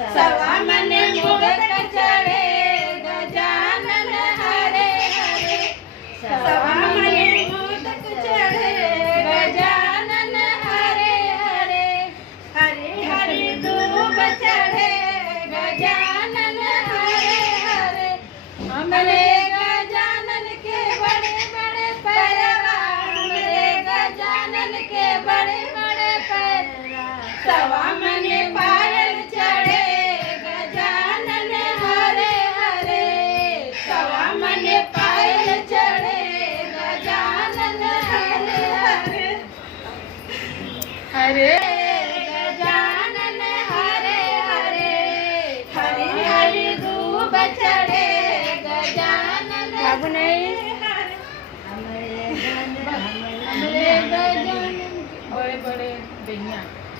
सवा मन मोदक चढ़े गजानन हरे हरे। सवा मन मोदक चढ़े गजानन हरे हरे। हरे हरे दूब चढ़े गजानन हरे हरे। हमरे गजानन के बड़े बड़े पैरवा, हमरे गजानन के बड़े बड़े पैरवा। सवा मन पायल चढ़े गजानन हरे हरे। सवा मन पायल चढ़े गजानन हरे हरे। हरे गजानन हरे हरे। हरे हरे दूब चढ़े गजानन हरे हरे। हमरे गजानन बड़े बड़े बेनिया।